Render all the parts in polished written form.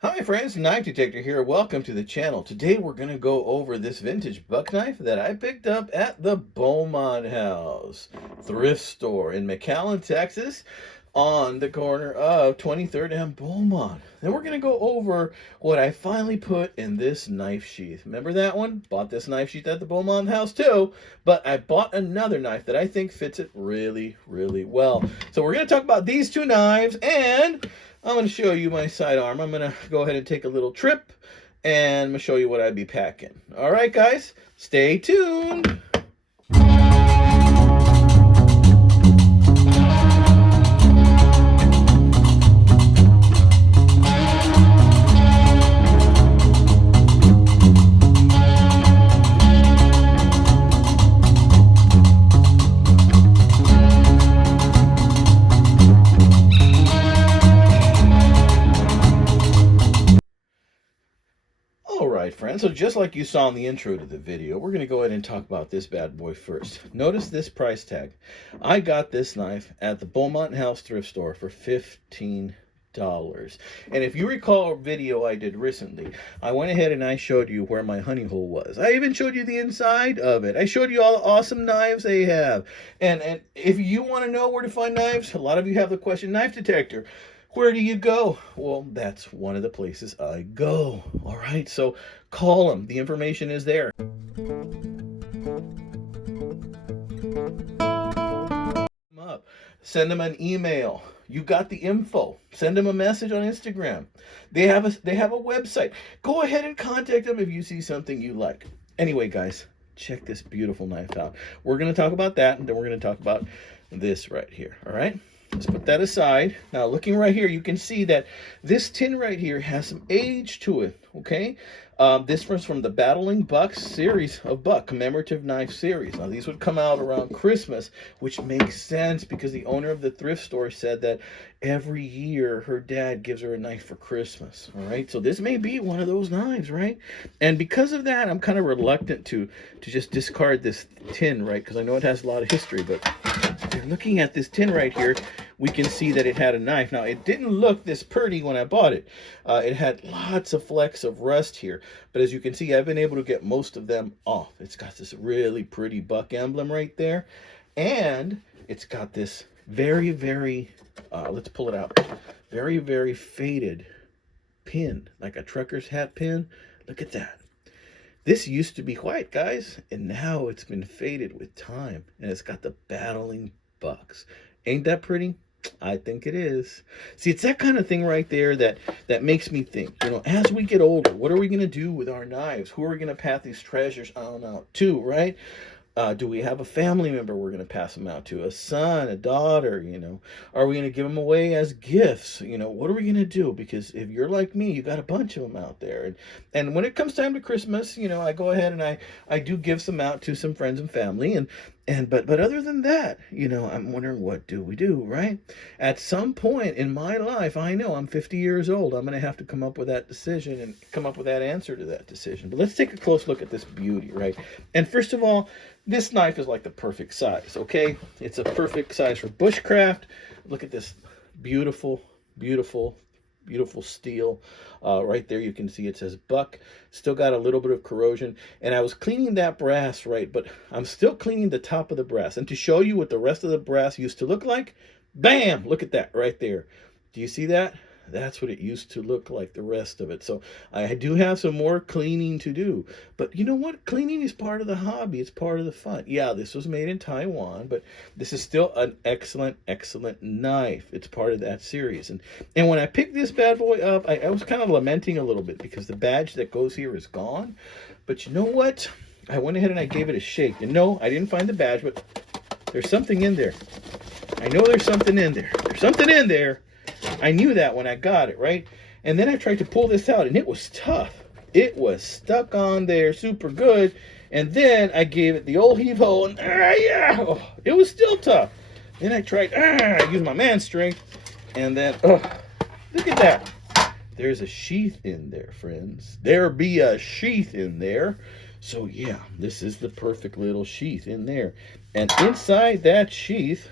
Hi friends, Knife Detector here. Welcome to the channel. Today we're going to go over this vintage buck knife that I picked up at the Beaumont House thrift store in McAllen, Texas on the corner of 23rd and Beaumont. Then we're going to go over what I finally put in this knife sheath. Remember that one? Bought this knife sheath at the Beaumont House too, but I bought another knife that I think fits it really, really well. So we're going to talk about these two knives, and I'm going to show you my sidearm. I'm going to go ahead and take a little trip, and I'm going to show you what I'd be packing. All right, guys, stay tuned. Alright friends, so just like you saw in the intro to the video, we're going to go ahead and talk about this bad boy first. Notice this price tag. I got this knife at the Beaumont House thrift store for $15. And if you recall a video I did recently, I went ahead and I showed you where my honey hole was. I even showed you the inside of it. I showed you all the awesome knives they have. And if you want to know where to find knives, a lot of you have the question, Knife Detector, where do you go? Well, that's one of the places I go. All right, so call them. The information is there. Up. Send them an email. You got the info. Send them a message on Instagram. They have a website. Go ahead and contact them if you see something you like. Anyway, guys, check this beautiful knife out. We're going to talk about that, and then we're going to talk about this right here. All right? Let's put that aside. Now, looking right here, you can see that this tin right here has some age to it, okay? This was from the Battling Bucks series of Buck, Commemorative Knife series. Now, these would come out around Christmas, which makes sense because the owner of the thrift store said that every year her dad gives her a knife for Christmas, all right? So this may be one of those knives, right? And because of that, I'm kind of reluctant to just discard this tin, right? Because I know it has a lot of history, but if you're looking at this tin right here, we can see that it had a knife. Now, it didn't look this pretty when I bought it. It had lots of flecks of rust here. But as you can see, I've been able to get most of them off. It's got this really pretty buck emblem right there. And it's got this very, very, let's pull it out, very, very faded pin, like a trucker's hat pin. Look at that. This used to be white, guys, and now it's been faded with time. And it's got the Battling Bucks. Ain't that pretty? I think it is. See, it's that kind of thing right there that makes me think, as we get older, what are we going to do with our knives? Who are we going to pass these treasures on out to, right? Do we have a family member we're going to pass them out to? A son, a daughter, Are we going to give them away as gifts? What are we going to do? Because if you're like me, you got a bunch of them out there. And when it comes time to Christmas, I go ahead and I do give some out to some friends and family. But other than that, I'm wondering, what do we do, right? At some point in my life, I know I'm 50 years old. I'm going to have to come up with that decision and come up with that answer to that decision. But let's take a close look at this beauty, right? And first of all, this knife is like the perfect size, okay? It's a perfect size for bushcraft. Look at this beautiful, beautiful, beautiful steel. Right there you can see it says Buck. Still got a little bit of corrosion. And I was cleaning that brass, right? But I'm still cleaning the top of the brass. And to show you what the rest of the brass used to look like, bam! Look at that right there. Do you see that? That's what it used to look like, the rest of it. So I do have some more cleaning to do. But you know what? Cleaning is part of the hobby. It's part of the fun. Yeah, this was made in Taiwan, but this is still an excellent, excellent knife. It's part of that series. And when I picked this bad boy up, I was kind of lamenting a little bit because the badge that goes here is gone. But you know what? I went ahead and I gave it a shake. And no, I didn't find the badge, but there's something in there. I know there's something in there. There's something in there. I knew that when I got it, right? And then I tried to pull this out, and it was tough. It was stuck on there super good. And then I gave it the old heave-ho, and it was still tough. Then I tried, I used my man strength, and then, look at that. There's a sheath in there, friends. There be a sheath in there. So, yeah, this is the perfect little sheath in there. And inside that sheath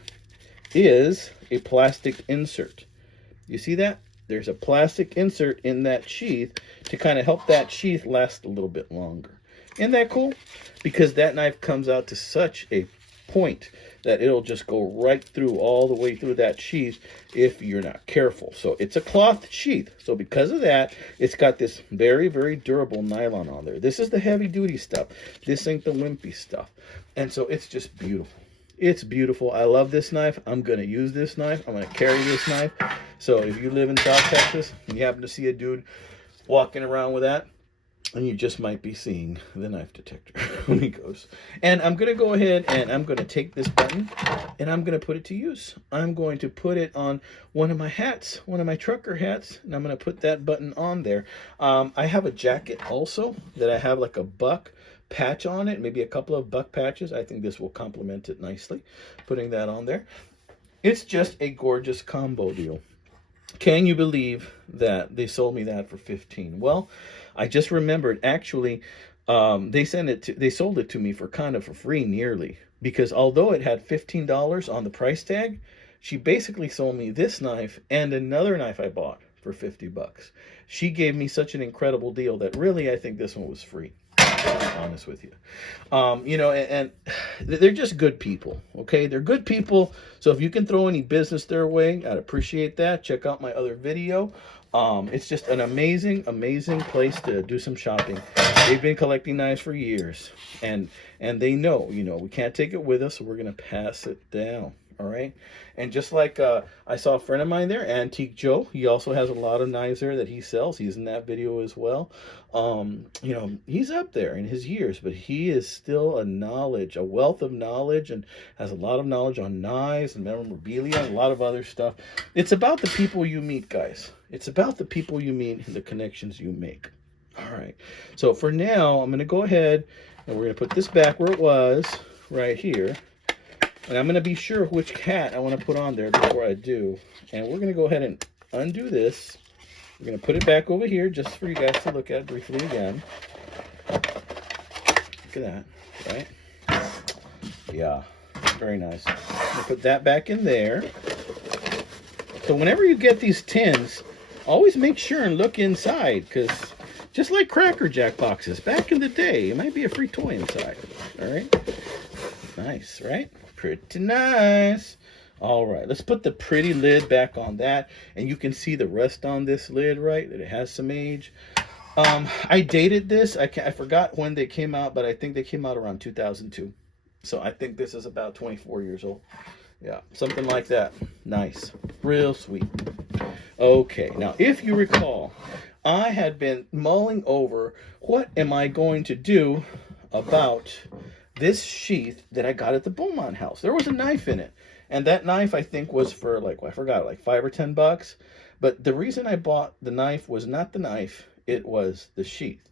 is a plastic insert. You see that? there's a plastic insert in that sheath to kind of help that sheath last a little bit longer. Isn't that cool? Because that knife comes out to such a point that it'll just go right through, all the way through that sheath if you're not careful. So it's a cloth sheath. So because of that, it's got this very, very durable nylon on there. This is the heavy duty stuff. This ain't the wimpy stuff. And so it's just beautiful. It's beautiful. I love this knife. I'm going to use this knife. I'm going to carry this knife. So if you live in South Texas and you happen to see a dude walking around with that, and you just might be seeing the knife detector when he goes. And I'm going to go ahead and I'm going to take this button and I'm going to put it to use. I'm going to put it on one of my hats, one of my trucker hats, and I'm going to put that button on there. I have a jacket also that I have like a buck patch on it, maybe a couple of buck patches. I think this will complement it nicely, putting that on there. It's just a gorgeous combo deal. Can you believe that they sold me that for $15? Well, I just remembered, actually, they sold it to me for kind of for free, nearly, because although it had $15 on the price tag, she basically sold me this knife and another knife I bought for $50. She gave me such an incredible deal that really I think this one was free. To be honest with you, you know, and they're just good people. Okay, they're good people. So if you can throw any business their way, I'd appreciate that. Check out my other video. It's just an amazing, amazing place to do some shopping. They've been collecting knives for years, and they know, you know, we can't take it with us, so we're gonna pass it down. All right. And just like I saw a friend of mine there, Antique Joe, he also has a lot of knives there that he sells. He's in that video as well. You know, he's up there in his years, but he is still a wealth of knowledge, and has a lot of knowledge on knives and memorabilia and a lot of other stuff. It's about the people you meet, guys. It's about the people you meet and the connections you make. All right. So for now, I'm going to go ahead and we're going to put this back where it was, right here. And I'm going to be sure which hat I want to put on there before I do. And we're going to go ahead and undo this. We're going to put it back over here just for you guys to look at briefly again. Look at that, right? Yeah, very nice. I'm going to put that back in there. So whenever you get these tins, always make sure and look inside, because just like Cracker Jack boxes, back in the day, it might be a free toy inside. All right? Nice, right? Pretty nice. All right, let's put the pretty lid back on that, and you can see the rust on this lid, right? That it has some age. I dated this. I forgot when they came out, but I think they came out around 2002. So I think this is about 24 years old. Yeah, something like that. Nice, real sweet. Okay, now if you recall, I had been mulling over what am I going to do about this sheath that I got at the Beaumont House. There was a knife in it, and that knife I think was for like, I forgot, like $5 or $10. But the reason I bought the knife was not the knife, it was the sheath.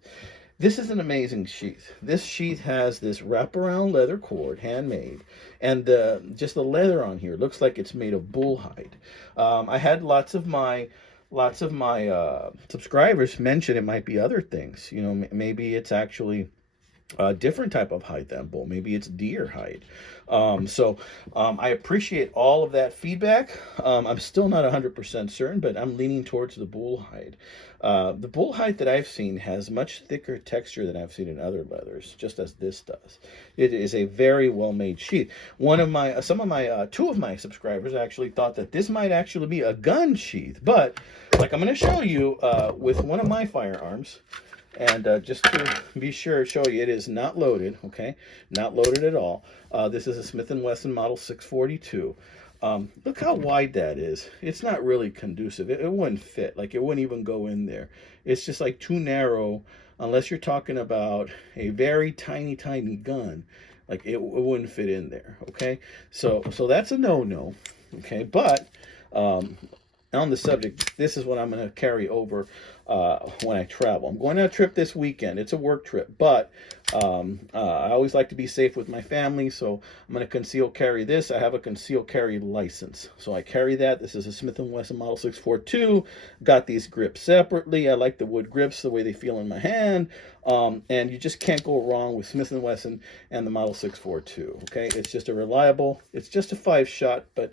This is an amazing sheath. This sheath has this wraparound leather cord, handmade, and just the leather on here looks like it's made of bull hide. I had lots of my subscribers mention it might be other things. You know, maybe it's actually a different type of hide than bull. Maybe it's deer hide. I appreciate all of that feedback. I'm still not 100% certain, but I'm leaning towards the bull hide. The bull hide that I've seen has much thicker texture than I've seen in other leathers, just as this does. It is a very well-made sheath. Two of my subscribers actually thought that this might actually be a gun sheath, but like I'm going to show you with one of my firearms. And just to be sure, show you, it is not loaded, okay? Not loaded at all. This is a Smith & Wesson Model 642. Look how wide that is. It's not really conducive. It wouldn't fit. Like, it wouldn't even go in there. It's just like too narrow, unless you're talking about a very tiny, tiny gun. Like, it wouldn't fit in there, okay? So that's a no-no, okay? But on the subject, this is what I'm going to carry over when I travel. I'm going on a trip this weekend. It's a work trip, but I always like to be safe with my family, so I'm going to conceal carry this. I have a conceal carry license, so I carry that. This is a Smith & Wesson Model 642. Got these grips separately. I like the wood grips, the way they feel in my hand, and you just can't go wrong with Smith & Wesson and the Model 642. Okay, it's just a reliable. It's just a 5-shot, but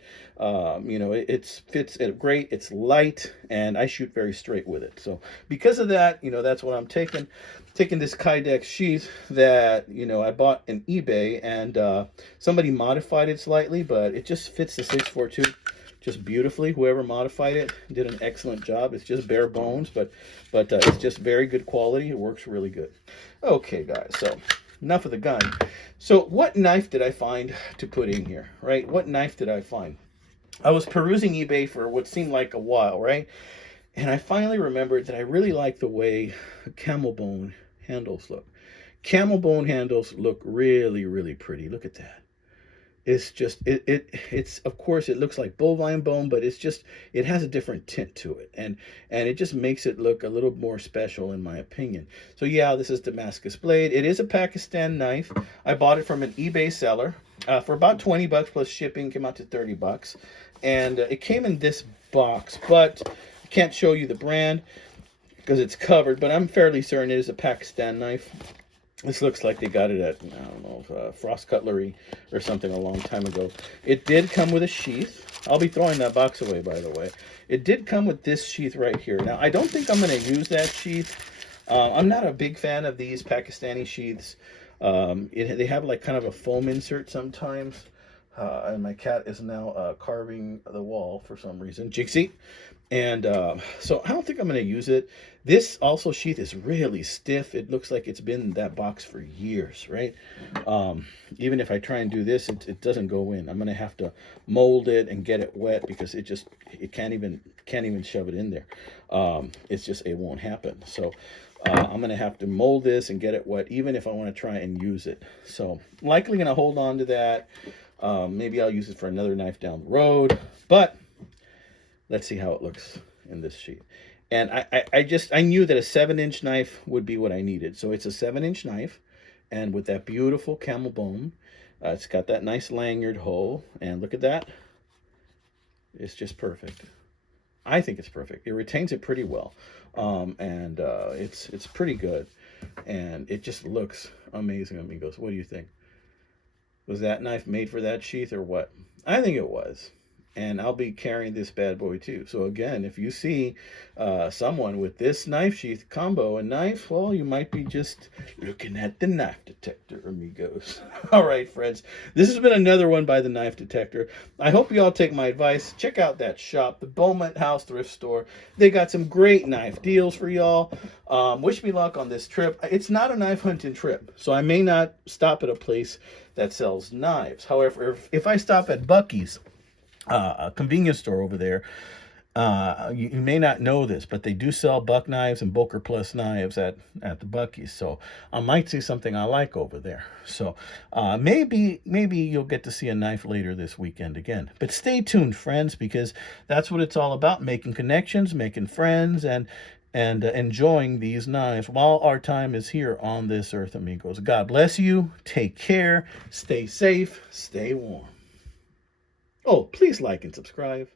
you know, it fits it great. It's light, and I shoot very straight with it. So because of that, you know, that's what I'm taking this Kydex sheath that, you know, I bought on eBay, and somebody modified it slightly, but it just fits the 642 just beautifully. Whoever modified it did an excellent job. It's just bare bones, but it's just very good quality. It works really good. Okay, guys, so enough of the gun. So what knife did I find to put in here, right? What knife did I find? I was perusing eBay for what seemed like a while, right? And I finally remembered that I really like the way camel bone handles look. Camel bone handles look really, really pretty. Look at that. It's just, it's, of course, it looks like bovine bone, but it's just, it has a different tint to it. And it just makes it look a little more special, in my opinion. So yeah, this is Damascus blade. It is a Pakistan knife. I bought it from an eBay seller for about 20 bucks plus shipping. Came out to 30 bucks. And it came in this box, but I can't show you the brand because it's covered, but I'm fairly certain it is a Pakistan knife. This looks like they got it at, I don't know, Frost Cutlery or something a long time ago. It did come with a sheath. I'll be throwing that box away, by the way. It did come with this sheath right here. Now, I don't think I'm going to use that sheath. I'm not a big fan of these Pakistani sheaths. They have like kind of a foam insert sometimes. And my cat is now carving the wall for some reason. Jixie. And so I don't think I'm going to use it. This also sheath is really stiff. It looks like it's been in that box for years, right? Even if I try and do this, it doesn't go in. I'm going to have to mold it and get it wet because it can't even shove it in there. It's just, it won't happen. So I'm going to have to mold this and get it wet, even if I want to try and use it. So likely going to hold on to that. Maybe I'll use it for another knife down the road, but let's see how it looks in this sheet. And I knew that a 7-inch knife would be what I needed. So it's a 7-inch knife, and with that beautiful camel bone, it's got that nice lanyard hole, and look at that. It's just perfect. I think it's perfect. It retains it pretty well, and it's pretty good, and it just looks amazing, amigos. What do you think? Was that knife made for that sheath or what? I think it was. And I'll be carrying this bad boy too. So again, if you see someone with this knife sheath combo and knife, well, you might be just looking at the knife detector, amigos. All right, friends. This has been another one by the Knife Detector. I hope you all take my advice. Check out that shop, the Beaumont House thrift store. They got some great knife deals for y'all. Wish me luck on this trip. It's not a knife hunting trip, so I may not stop at a place that sells knives. However, if I stop at Buc-ee's, a convenience store over there, you may not know this, but they do sell buck knives and Boker Plus knives at the Buc-ee's. So I might see something I like over there. So maybe you'll get to see a knife later this weekend again. But stay tuned, friends, because that's what it's all about: making connections, making friends, and enjoying these knives while our time is here on this earth, amigos. God bless you. Take care. Stay safe. Stay warm. Oh, please like and subscribe.